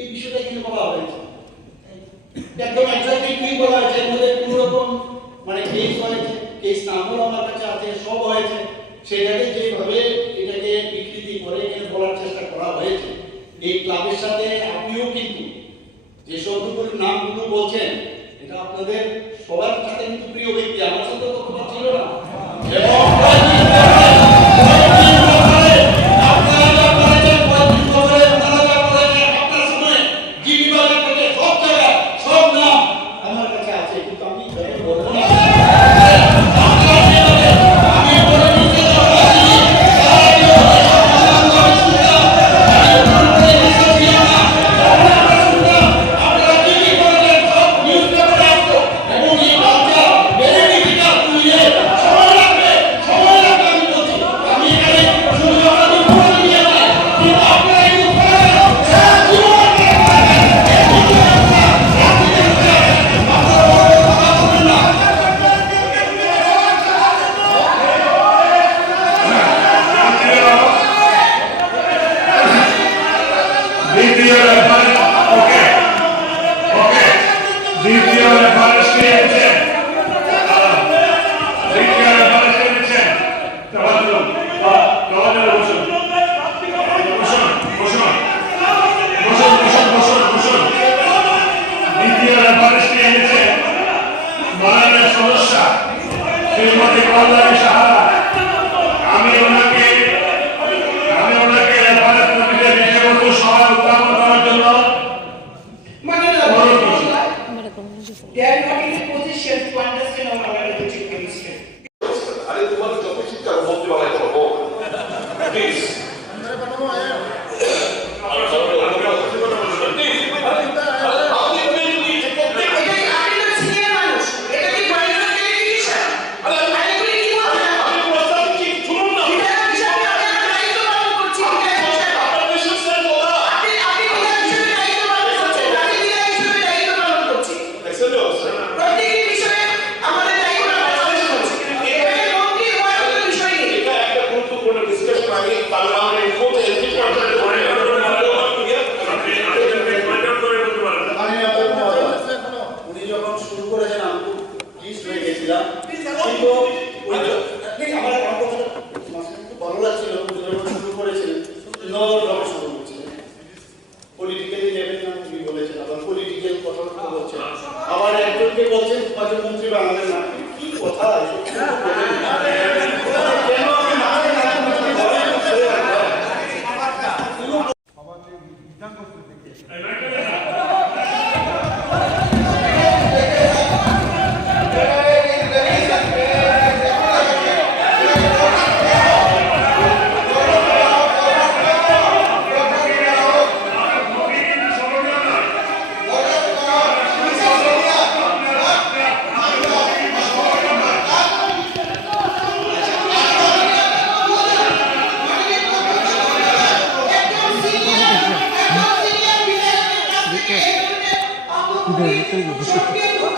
এই বিষয়টা এখানে বলা হয়েছে। একদম এক্সাক্টলি কি বলা হয়েছে? এর মধ্যে মানে কেস হয়েছে কেস নাম্বার আমার কাছে আছে, সব হয়েছে। সেটাকে যেভাবে এটাকে বিকৃতি করে এখানে বলার চেষ্টা করা হয়েছে। এই ক্লাবের সাথে আপনিও কিন্তু যে সবগুলো নামগুলো বলছেন, এটা আপনাদের সবার সাথে কিন্তু প্রিয় ব্যক্তি। আমার সাথে Father. অনেকে বলছেন উপার্জন মন্ত্রী বাংলাদেশ না। কি কথা 对的人不是。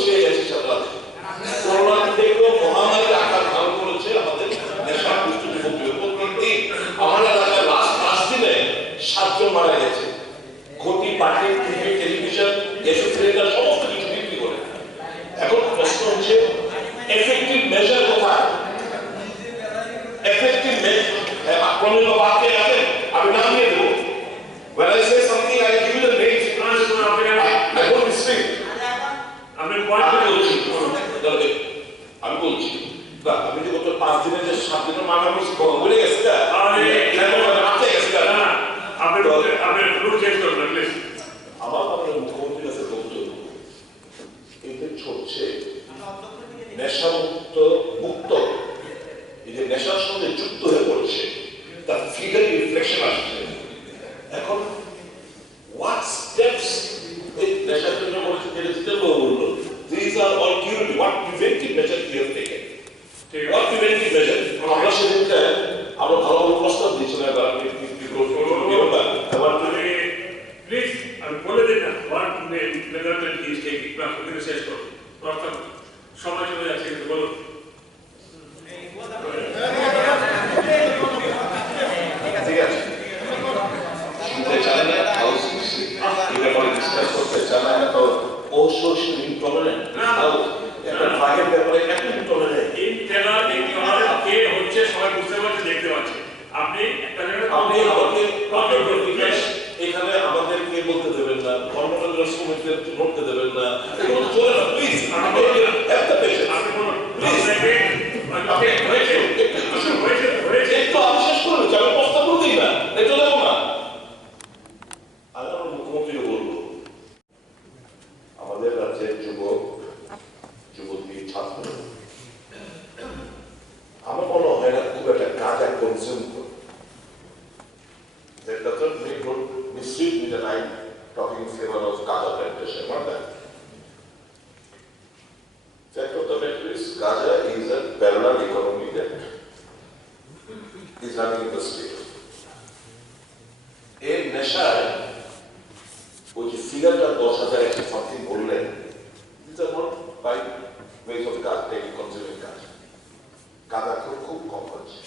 şeyler çıkacaklar. মুক্ত। এই যে নেশার সঙ্গে যুক্ত হয়ে পড়ছে, তার ফিগারি রিফ্লেকশন আসছে। এখন হোয়াট স্টেপস এই নেশার জন্য বলেছে যেটা জিতেন্দ্র বলল this are all security what preventive measure you have taken what preventive measure আমরা সেদিনকে আমরা ভালো ভালো প্রস্তাব দিয়েছিলাম, এবার আপনি এবার আপনি প্লিজ আমি বলে দিন না হোয়াট মেজারমেন্ট ইজ টেকিং শেষ করুন অর্থাৎ সময় চলে যাচ্ছে বলুন ঠিক আছে শুনতে চায় না হাউস এই ব্যাপারে ডিসকাস ইনটলারেন্ট না। একটা ভাগের ব্যাপারে এত ইনটলারেন্ট ইন্টেলার ইন্টেলার কে হচ্ছে সবাই বুঝতে পারছে দেখতে পাচ্ছে। আপনি একটা আপনি আমাকে এখানে আমাদেরকে বলতে দেবেন না। কর্মকেন্দ্র শ্রমিকদের বলতে দেবেন না এগুলো তো চলে না প্লিজ একটা পেশেন্ট আপনি বলুন আপনাকে আপনাকে হয়েছে হয়েছে হয়েছে একটু আমি শেষ করে দিচ্ছি আমি প্রস্তাব দিই না এটা দেবো না আমি আমার মুখ্যমন্ত্রীকে বলব আমাদের রাজ্যের যুবক যুবতী ছাত্র আমার মনে হয় না খুব একটা কাজা কনজিউম করে That doesn't make good mislead me that I'm talking favor of Gaza plantation, not that. Fact of the matter is, Gaza is a parallel economy that is running in the state. এর নেশায় ওই যে ফিগারটা দশ হাজার একশো something বললেন this are not by ways of কাজ taking consuming কাজ কাদা খুব খুব কম হচ্ছে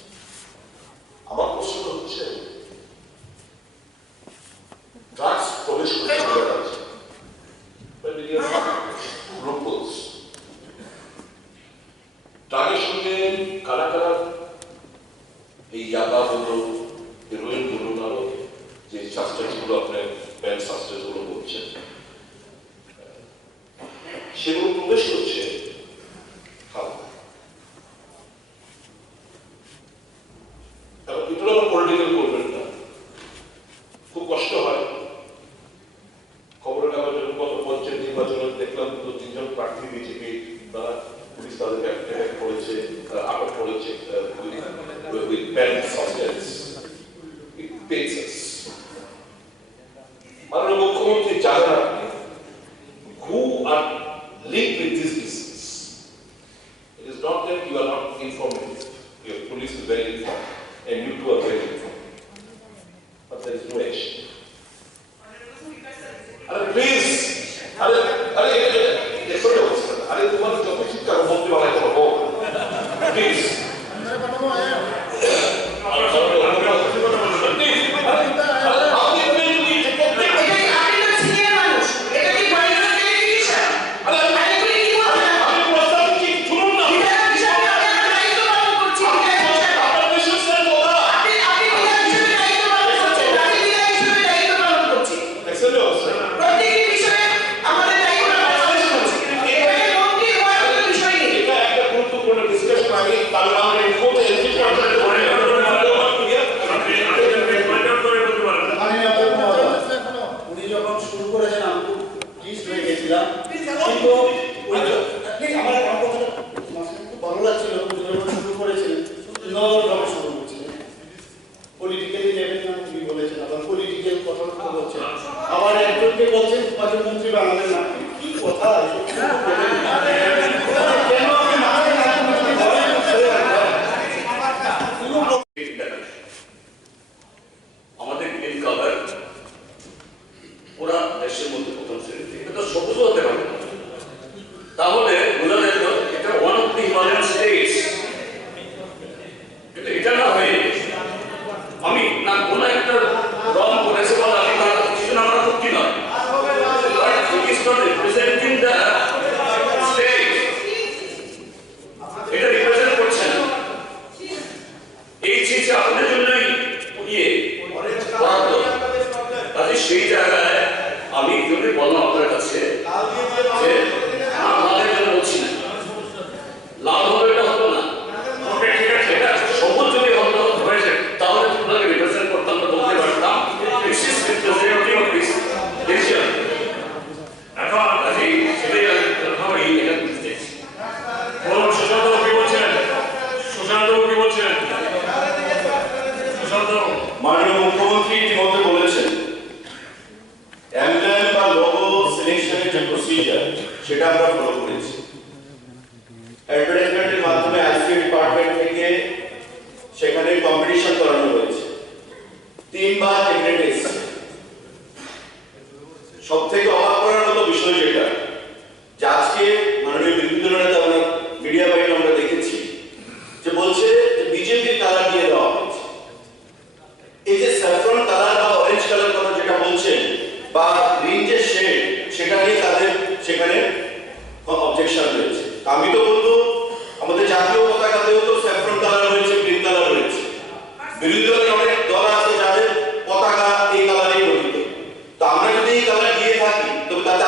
আমার প্রশ্ন হচ্ছে ড্রাগস প্রবেশ করে চলে যাচ্ছে গ্লুকোজ ড্রাগের সঙ্গে কারা কারা এই ইয়াবা হলো হেরোইন বলুন আরও যে সাবস্টেন্সগুলো আপনার ব্যান্ড সাবস্টেন্সগুলো করছেন সেগুলো প্রবেশ You are not informed. Your police is very informed and you two are very informed. But there is no action. pouco. será por los